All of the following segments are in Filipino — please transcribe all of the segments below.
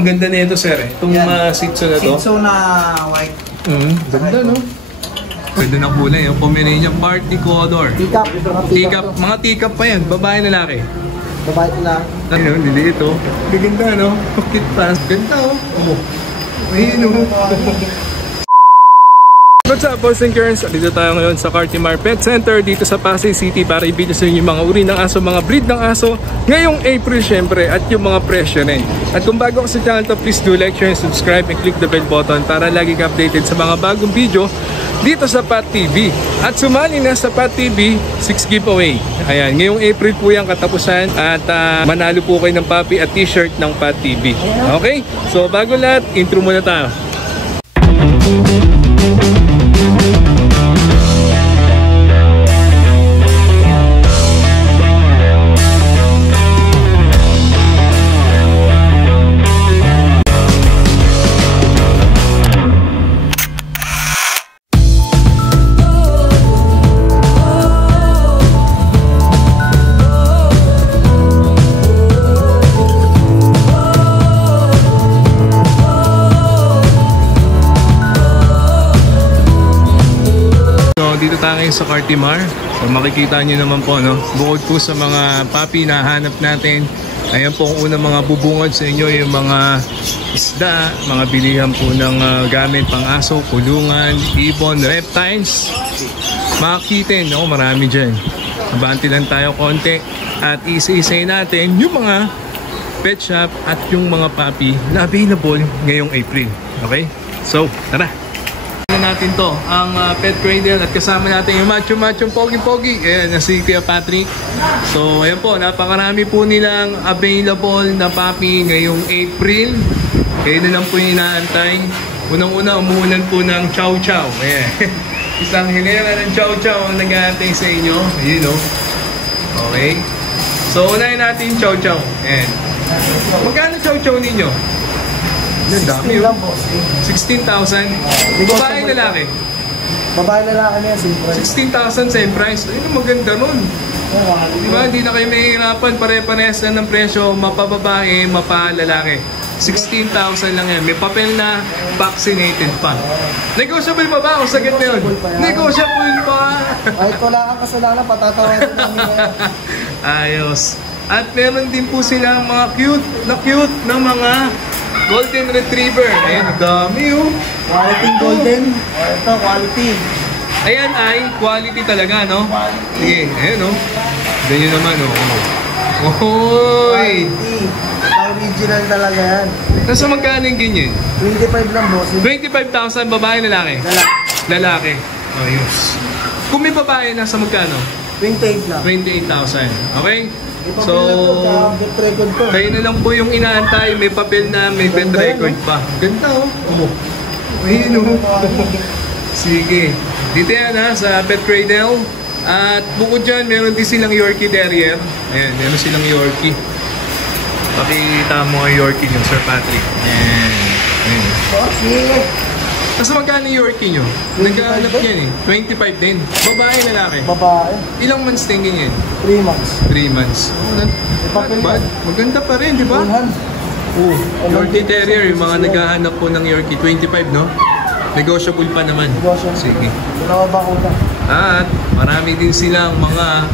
Ang ganda nito, sir. Itong Shih Tzu na to. Shih Tzu na white. Ganda, no? Ganda ng kulay. Yung Pomeranian party color. Teacup. Mga teacup pa yan. Babae, lalaki. Babae lang. Ano, liliit, oh. Ganda, no? Cute pa. Ganda, oh. Ayun, oh. What's up, boys and girls? Dito tayo ngayon sa Cartimar Pet Center dito sa Pasay City para i-video sa inyo yung mga uri ng aso, mga breed ng aso ngayong April syempre at yung mga presyo rin. At kung bago ka sa channel to, please do like, share, and subscribe and click the bell button para lagi ka updated sa mga bagong video dito sa Pat TV. At sumali na sa Pat TV 6 giveaway. Ayan, ngayong April po yung katapusan at manalo po kayo ng puppy at t-shirt ng Pat TV. Okay? So bago lahat, intro muna tayo. Dito tayo ngayon sa Cartimar. So makikita nyo naman po, no? Bukod po sa mga puppy na hanap natin, ayan po ang unang mga bubungad sa inyo, yung mga isda, mga bilihan po ng gamit pang aso, kulungan, ibon, reptiles, mga kitten, no? Marami dyan. Abanti lang tayo konti at isa-isay natin yung mga pet shop at yung mga puppy na available ngayong April. Okay? So, tara! Natin to ang pet cradle at kasama natin yung macho pogi ayan na si Kuya Patrick. So ayan po, napakarami po nilang available na puppy ngayong April. Kaya na lang po yung inaantay. Unang-una umuulan po ng chow chow. Ayan. Isang hilera ng chow chow ang nag-aantay sa inyo. Ayun, no? Okay, so unahin natin yung chow chow. Ayan. Magkano chow chow ninyo? Ang dami yun. 16,000. Babae lalaki? Babae lalaki niya, same price. 16,000 same price. Ayun, maganda nun. Diba? Hindi na kayo mahihirapan. Pare-parehas na ng presyo. Mapababae, mapalalaki. 16,000 lang yan. May papel na vaccinated pa. Negotiable pa ba? O sagot na yun? Negotiable pa. Kahit wala kang kasalanan, patatawarin namin yan. Ayos. At meron din po silang mga cute na mga Golden Retriever. Ayan, dami oh. Quality golden. Ito, quality. Ayan ay quality talaga, no? Quality. Sige, ayan oh. Ganyan naman oh. Ohoy! Quality. Original talaga yan. Nasa magkano yung ganyan? 25 lang, boss. 25,000 babae, lalaki? Lalaki. Ayos. Kung may babae, nasa magkano? 28 lang. 28,000. Okay? So, kayo na lang po yung inaantay. May papel na may pet record pa. Ganda oh. Ayun oh. Sige. Dito yan ha, sa pet cradle. At bukod dyan, meron din silang Yorkie Terrier. Ayan, meron silang Yorkie. Pakita mo ang Yorkie nyo, Sir Patrick. Ayan. Okay. Tapos magkano yung Yorkie nyo? Nagkahanap yan eh. 25 din. Babae, lalaki? Babae. Ilang months din ganyan? 3 months. 3 months. Not bad. Maganda pa rin, di ba? Yorkie Terrier, yung mga naghahanap po ng Yorkie. 25, no? Negotiable pa naman. Sige. At marami din silang mga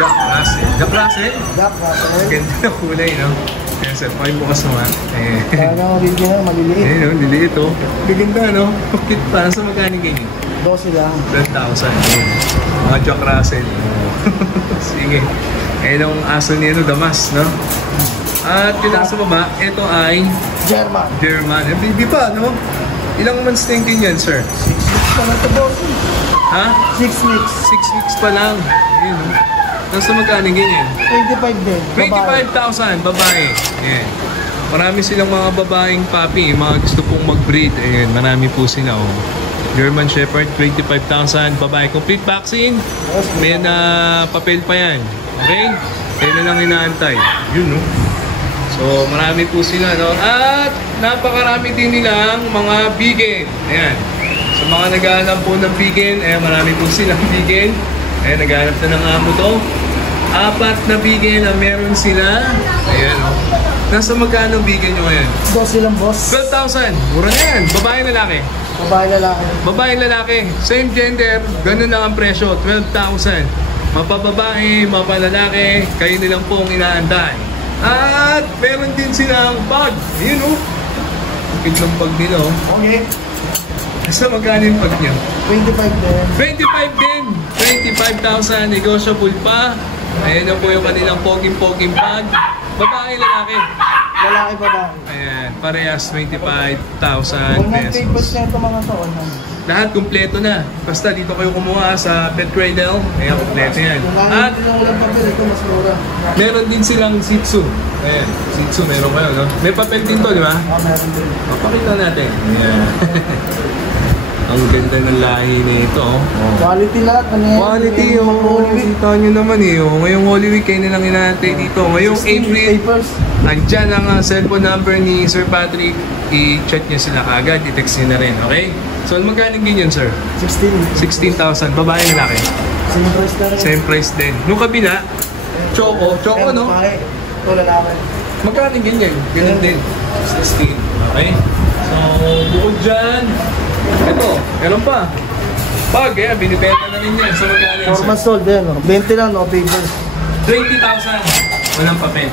Jack Russell. Jack Russell? Jack Russell. Ganda na kulay, no? Kaya sir, pakibukas naman. Kaya original, maliliit. Ayun, no? Liliit, oh. Gaganda, no? Cute pa. Sa magkano ganyan? 12 lang. 10,000. Mga Jack Russell. Sige. Ayun ang aso niya, no? Damas, no? At yun sa baba, ito ay German. Baby pa, no? Ilang months na yung ganyan, sir? 6 weeks pa lang ito, boss. Ha? 6 weeks. 6 weeks pa lang. Ayun, no? Nasa magkano ganyan? 25 din. 25,000 babae. Ayan. Marami silang mga babaeng puppy, mga gusto pong mag-breed. Ayan, marami po sila. Oh. German Shepherd, 25,000 babae. Complete vaccine. May papel pa yan. Okay? Kaya na lang inaantay. Yun, no? So, marami po sila, no? At napakarami din nilang mga vegan. Ayan. Sa mga naghahanap po ng vegan, ayan, marami po silang vegan. Ayan, naghahanap na ng amo to. 4 na vegan na meron sila. Ayan, oh. Nasa magkano bigyan nyo ngayon? 12 lang, boss. 12,000. Mura na yan. Babae lalaki. Babae lalaki. Babae lalaki. Same gender. Ganun lang ang presyo. 12,000. Mapababae, mapalalaki. Kayo nilang pong inaantay. At meron din silang bag. Ayun o. Ang kitlang bag nila o. Okay. Nasa magkano yung bag nyo? 25 din. 25 din. 25,000. Negotiable pa. Ayan na po yung kanilang poging-poging bag. Babae, lalaki. Lalaki, babae. Ayan, parehas 25,000 Unang pesos. papers na ito mga taon. Lahat kumpleto na. Basta dito kayo kumuha sa Pet Cradle. Ayan, kumpleto yan. At Kung walang papel, ito mas mura. meron din silang Shih Tzu. Ayan, Shih Tzu meron kayo, no? May papel din to, di ba? Meron din. Papakita natin. Ayan. Ang ganda ng lahi nito, oh. Quality lahat. Ano yan? Quality, oh. Kita nyo naman, eh. Oh. Ngayong Holy Week, kayo nilang inaantay dito. Ngayong April, Papers. andyan ang cellphone number ni Sir Patrick. I-chat niyo sila kagad, i-text niyo na rin, okay? So, magkano ganyan, sir? 16. 16,000. Babae, lalaki. Same price na rin. Same price din. Nung kabila, Choco, no? Babae. Ito lalaki. Magkano ganyan? Ganun din. 16. Okay? So, bukod dyan, ito, meron pa. Pag, binibenta na rin yan. So, magkano yan, 4 sir? months old din. 20 lang, no papers. 20,000. Walang papel.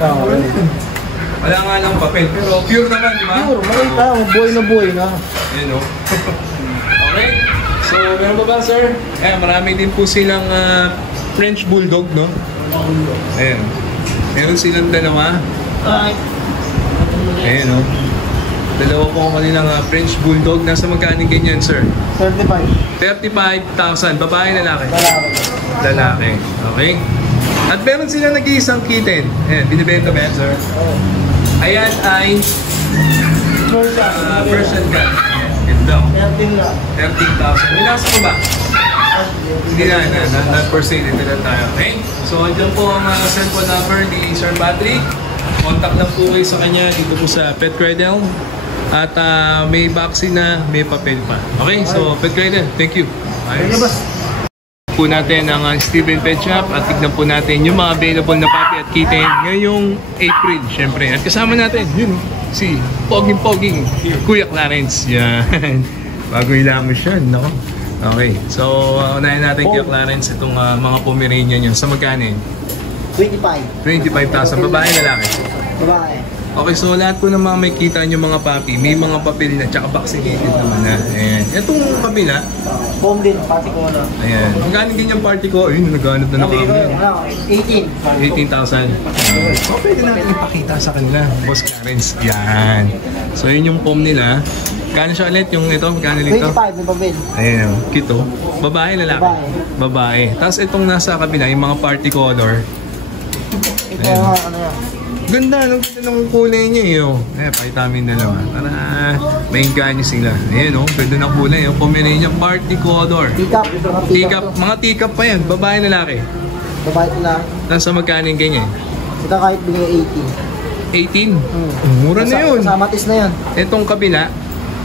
Wala nga lang papel, pero pure naman, di ba? Pure, makita mo, buhay na. Ayan, oh. Okay? So, meron pa ba, sir? Marami din po silang French Bulldog, no? Ayan. Meron silang dalawa. Ayan, oh. Dalawa po ang kanilang French Bulldog. Nasa magkano ganyan, sir? 35. 35,000. Babae, lalaki? Lalaki. Lalaki. Okay? At meron silang nag-iisang kitten. Ayan, binibenta ba yan, sir? Oo. Ayan ay Persian cat. Ito. 13 lang. 13,000. May nasa ko ba? Hindi na, not per se. Dito lang tayo. Okay? So, andyan po ang cellphone number ni Sir Patrick. Contact lang po kayo sa kanya dito po sa Pet Cradle. At may vaccine na, may papel pa. Okay? So, Pet Cradle, thank you. Thank you, boss. Po natin ang Steven Pet Shop at tignan po natin yung mga available na puppy at kitten ngayong April, syempre. At kasama natin, yun, si Poging Kuya Clarence. Yan. Bago ilamos siya, no? Okay, so unahin natin Kuya Clarence itong mga Pomeranian yun. Sa magkano yun? 25. 25,000. Babae, lalaki? Babae. Okay, so lahat po ng mga may kita nyo mga puppy, may mga papel na, tsaka vaccinated naman na. Ayan. Itong kabila, Home din, party ko na. ayan. Ang galing din yung party ko, ayun, naghanap na Sabi ko, kami. 18. 18,000. So, pwede natin ipakita sa kanila. Boss Clarence. Yan. So, yun yung foam nila. Kano siya ulit? Yung ito? Kano dito? 25, may papel. Ayan. Kito. Babae, lalaki? Babae. Tapos itong nasa kabila, yung mga party color. Ito, Ayan. ano yan. Ganda. Ang ganda ng kulay niya eh. Oh. Pakita namin dalawa. Para maingganyo sila. Ayan oh. Ganda ng kulay. Oh. Pomeranian party color. Teacup. Teacup. Mga teacup pa yan. Babae, lalaki. Babae ko lang. Nasa magkano yung ganyan? Ito kahit bigay 18. Mura na yun. Kasama tis na yan. Itong kabila,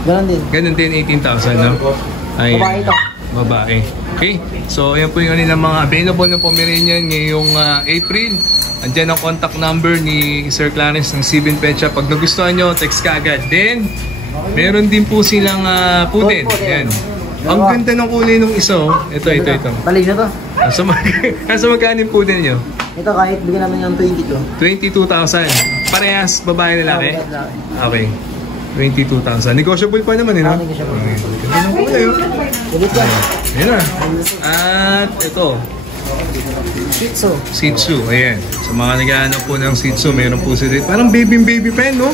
Ganon din. ganun din 18,000, no? Ay, Babae ito. Babae. Okay, so ayan po yung kanilang mga available na Pomeranian ngayong April. Andiyan ang contact number ni Sir Clarence ng Steven Pet Shop. Pag nagustuhan nyo, text ka agad. Then, meron din po silang putin. Ayan. Ang ganda ng kulay ng isa, oh. Ito. Talig na to. Nasa magkano yung putin nyo? Ito kahit bigyan namin ng 22. 22,000. Parehas, babae, lalaki? Lalaki. Okay. 22,000. Negotiable pa naman, no? Negotiable. Okay. Ganda ng kulay, oh. Ulit yan. Ayan na. At ito, Shih Tzu. Shih Tzu. Ayan. Sa mga naghahanap po ng Shih Tzu, mayroon po sila. Parang baby pa yan, no?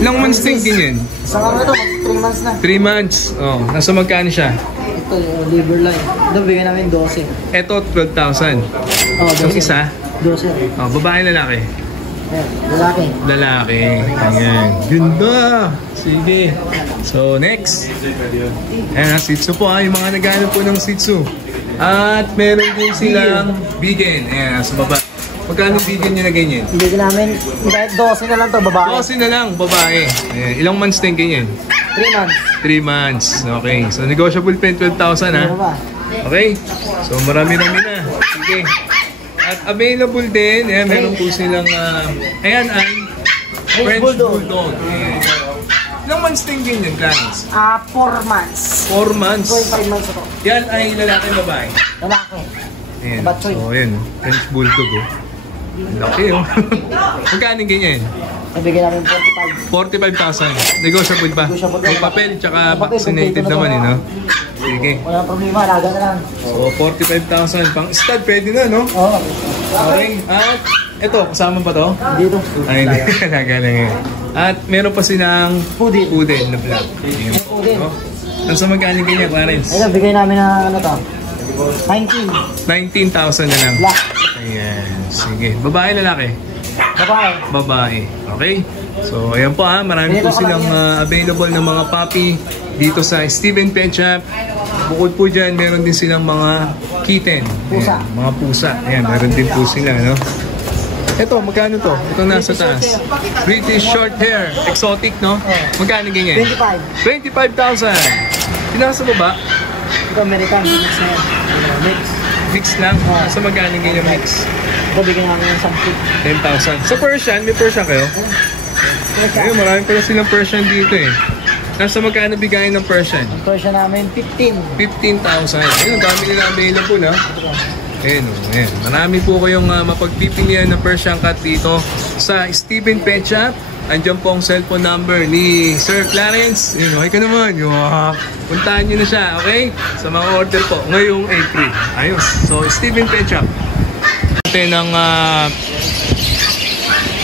Ilang months din ganyan? Sa kami ito, 3 months na. 3 months. Oh, nasa magkano siya? Ito yung liver line. Ito bigyan namin 12. Ito, 12,000. Oh, Yung isa, 12. oh, babae, lalaki. Ayan, lalaki. Lalaki. Ayan. Ganda. Sige. So, next. Ayan, Shih Tzu po, yung mga naghahanap po ng Shih Tzu. At meron din silang vegan. Ayan, sa baba. Magkano vegan nyo na ganyan? Bigyan namin kahit 12 na lang to, babae. 12 na lang, babae. Ayan, ilang months din ganyan? 3 months. 3 months. Okay. So, negotiable pa yung 12,000, ha? Ano ba? Okay. So, marami-rami na. Sige. At available din, ayan, meron po silang, ayan ay French Bulldog. Bulldog. Ayan. Ilang months din ganyan, Clarence? 4 months. 4 months. Going 5 months ito. Yan ay lalaki babae. Lalaki. Ayan. Batsoy. So, ayan. French Bulldog, oh. Ang laki, oh. Magkano ganyan? Nabigyan namin 45. 45,000. Negotiable ba? Negotiable. May papel, tsaka May papel, vaccinated kompleto naman, na eh, to, no? Sige. Walang problema, alaga na lang. So, 45,000. Pang stud, pwede na, no? Oo. Okay. At, ito, kasama pa to? Dito. Ay, hindi. Nagalang yun. At, meron pa silang Pudin. pudel na black. Ayan. Pudin. No? Nasa magkano ganyan, Clarence? Ayun, bigay namin ng ano to. 19. 19,000 na lang. Black. Ayan. Sige. Babae, lalaki? Babae. Babae. Okay? So, ayan po ha. Marami po silang available na mga puppy dito sa Steven Pet Shop. Bukod po dyan, meron din silang mga kitten. Pusa. Ayan, mga pusa. Ayan, meron din po sila, no? Ito, magkano to? Ito nasa taas. British short hair. Exotic, no? Magkano ganyan? 25. 25,000. Pinasa mo ba? Ito, American. Mix na yan. Mix. Mix lang? Sa magkano ganyan mix? Ito, bigyan namin ng 10. 10,000. Sa Persian, may Persian kayo? Ayun, marami pala silang Persian dito eh. Nasa magkano bigayin ng Persian? Ang presyo namin, 15. 15,000. Ayun, dami nila available ha. Ayun, ayun. Marami po kayong mapagpipilian ng Persian cat dito sa Steven Pet Shop. Andiyan po ang cellphone number ni Sir Clarence. Ayun, okay ka naman. Puntahan nyo na siya, okay? Sa mga order po ngayong April. Ayun. So, Steven Pet Shop. Natin ang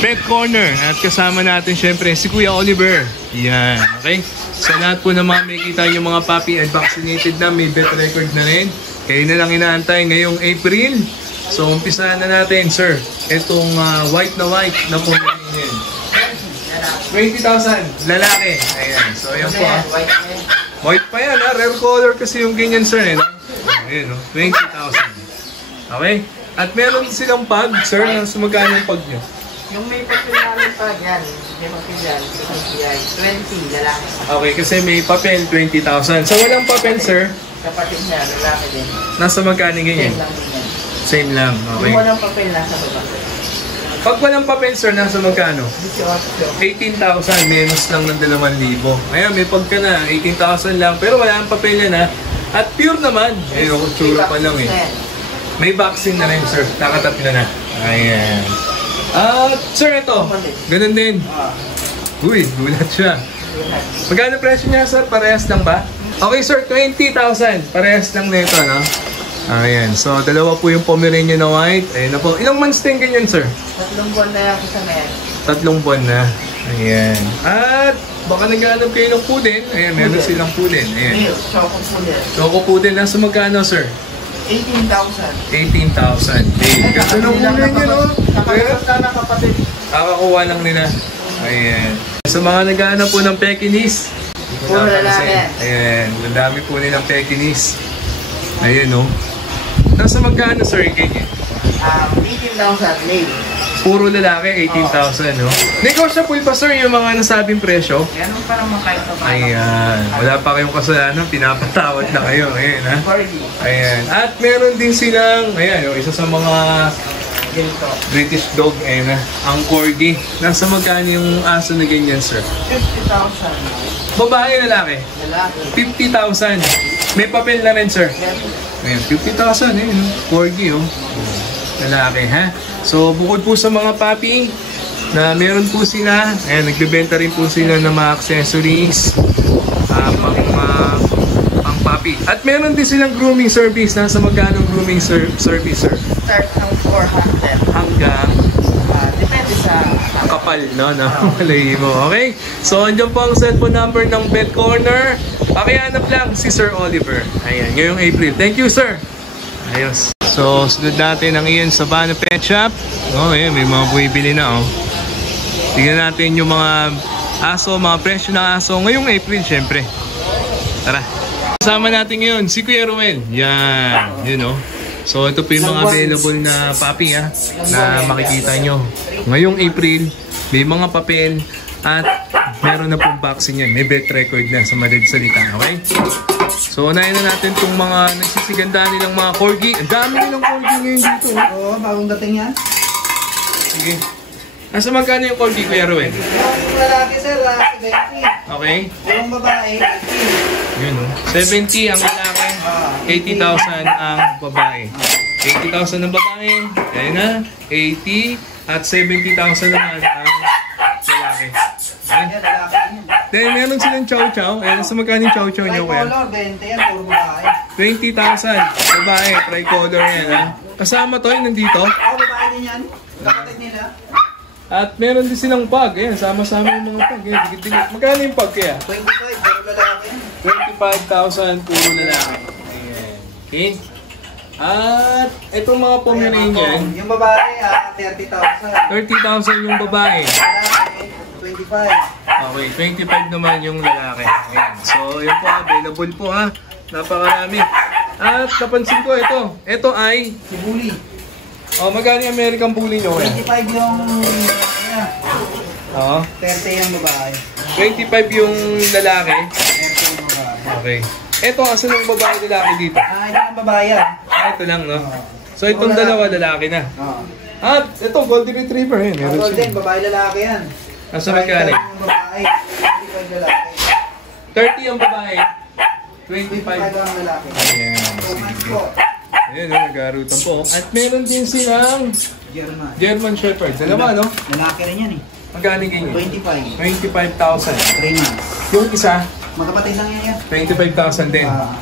Pet Corner at kasama natin syempre si Kuya Oliver. Yan, okay? Sa lahat po na mga makikita yung mga puppy and vaccinated na, may vet record na rin. Kayo na lang inaantay ngayong April. So, umpisahan na natin, sir. Itong white na Pomeranian. 20,000, lalaki. Ayan, so ayan po. White pa yan, rare color kasi yung ganyan, sir. Ayan, 20,000. Okay? At meron silang pag, sir, na sumagano yung pag nyo? Yung may papel namin pa, yan. May papel yan. 20, lalaki. Okay, kasi may papel, 20,000. So, walang papel, sir. Kapatid niya, lalaki din. Nasa magkano ganyan? Same lang din yan. Same lang, okay. Yung walang papel, nasa baba. Pag walang papel, sir, nasa magkano? 18. 18,000, menos lang ng 2,000. Ayan, may pagka na, 18,000 lang. Pero wala ang papel yan, ha. At pure naman. Ayun, kutsura pa lang, eh. May vaccine na rin, sir. Nakatatlo na. Ayan. At, sir, ito. Ganun din. Uy, gulat siya. Magkano presyo niya, sir? Parehas lang ba? Okay, sir, 20,000. Parehas lang nito, no? Ayan. So, dalawa po yung Pomeranian na white. Ayan na po. Ilang months din ganyan, sir? 3 buwan na yan sa ngayon. 3 buwan na. Ayan. At, baka naghanap kayo ng pudin. Ayan, meron silang pudin. Ayan. Milk, choco pudel. Choco pudin. Nasa magkano, sir? 18,000. 18,000. Hey, ganda ng muna niya, no? Nakakasal na kapatid. Kakakuha lang nila. Ayan. Sa mga naghahanap po ng Pekingese. Puro lalaki. Ayan. Ang dami po nilang Pekingese. Ayan, no? Nasa magkano, sir, ganyan? 18,000 male. Puro lalaki, 18,000, no? Negotiable pa, sir, yung mga nasabing presyo? Ganun pa naman kahit pa paano. Ayan. Wala pa kayong kasalanan, pinapatawad na kayo. Ayan, ha? Corgi. Ayan. At meron din silang, ayan, yung isa sa mga Ganito. British dog, ayan na. Ang Corgi. Nasa magkano yung aso na ganyan, sir? 50,000. Babae, lalaki? Lalaki. 50,000. May papel na rin, sir. Ayan, 50,000, eh. Corgi, oh. Lalaki, ha? So, bukod po sa mga puppy na meron po sila, ayan, nagbebenta rin po sila ng mga accessories, pang puppy. At meron din silang grooming service. Nasa magkano grooming service, sir? Start ng 400. Hanggang Depende sa kapal, no? Malay mo, okay? So, andyan po ang cellphone number ng Pet Corner. Pakihanap lang si Sir Oliver. Ayan, ngayong April. Thank you, sir. Ayos. So, sunod natin ang Ian Sabana Pet Shop. Oh, ayan, may mga buwibili na, oh. Tignan natin yung mga aso, mga presyo ng aso ngayong April, syempre. Tara. Kasama natin ngayon, si Kuya Ruel. Yan, yun, oh. So, ito po yung mga available na puppy, ha, na makikita nyo. Ngayong April, may mga papel at meron na pong vaccine yan. May vet record na sa madaling salita, okay? So, unahin na natin itong mga nagsisiganda nilang mga corgi. Ang dami nilang corgi ngayon dito. Oo, bagong dating yan. Sige. Nasa magkano yung corgi, Kuya Ruel? Yung lalaki sir, 70. Okay. Yung babae, 80. Yun, no? 70 ang lalaki, 80,000 ang babae. 80,000 ang babae, ayun na, 80 at 70,000 naman ang lalaki. Yan, lalaki yan. Then, meron silang chow-chow. Ayun, sa magkano yung chow-chow nyo, Kuya? Tricolor, 20 yan, puro babae. 20,000. Babae, tricolor yan, ha? Kasama to, yung nandito. Ako, babae din yan. Kapatid nila. At meron din silang pag. Ayan, sama-sama yung mga pag. Ayan, dikit-dikit. Magkano yung pag kaya? 25, puro lalaki yan. 25,000, puro lalaki. Ayan. Okay? At itong mga Pomeranian, Yung babae, 30,000. 30,000 yung babae. Lalaki, 25. Okay, 25 naman yung lalaki. Ayan. So, yun po, available po ha. Napakarami. At napansin ko ito. Ito ay, Si Bully. magkano yung American Bully nyo kaya? 25 yung Oo. 30 yung babae. 25 yung lalaki. 30 yung babae. Okay. Ito, asan yung babae lalaki dito? Ito yung babae yan. Ito lang, no? So, itong dalawa lalaki na. Oo. At ito, Golden Retriever. Ayan, meron Golden, siya. babae lalaki yan. Nasa magkano? Yung babae, 25 lalaki. 30 ang babae. 25 25. ang lalaki. Ayan. So, mas Sige. po. Ayan, nagarutan po. At meron din silang German. German Shepherd. Dalawa, no? Lalaki rin yan eh. Magkano ganyan? 25. 25,000. 3 months. Yung isa, Magkapatid lang yan yan. 25,000 din. Ah,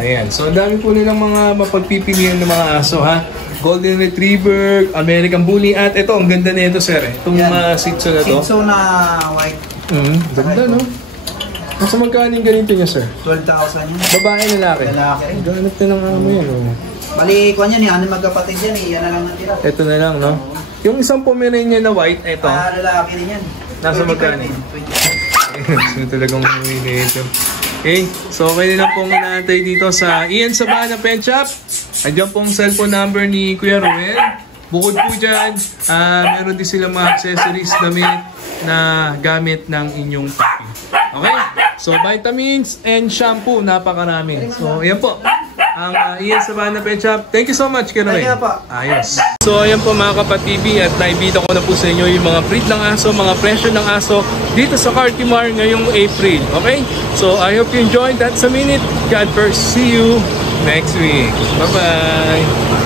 Ayan. So, ang dami po nilang mga mapagpipilian ng mga aso, ha? Golden Retriever, American Bully, at ito, ang ganda na ito, sir. Itong Yan. Shih Tzu na to. Shih Tzu na white. Ganda, no? Nasa magkano yung ganito niya, sir? 12,000 yan. Babae, lalaki? Lalaki rin. Ganap na ng amo yan, oh. Bali, kuhan yan eh. Ano magkapatid yan eh. Yan na lang ang tira. Ito na lang, no? Yung isang Pomeranian na white, ito. Lalaki rin yan. Nasa 25 magkano? din. 25. So talagang mamili ito. Okay, so okay na pong inaantay dito sa Ian Sabana Pet Shop. Andiyan pong cellphone number ni Kuya Ruel. Bukod po dyan, meron din silang mga accessories damit na gamit ng inyong puppy. Okay? So vitamins and shampoo, napakarami. So ayan po, ang Ian Sabana Pet Shop. Thank you so much, Kuya Ruel. Thank you po. Ayos. So ayan po mga kapatibi, at naibita ko na po sa inyo yung mga breed ng aso, mga presyo ng aso dito sa Cartimar ngayong April. Okay? So I hope you enjoyed. That's a minute. God first. See you next week. Bye-bye.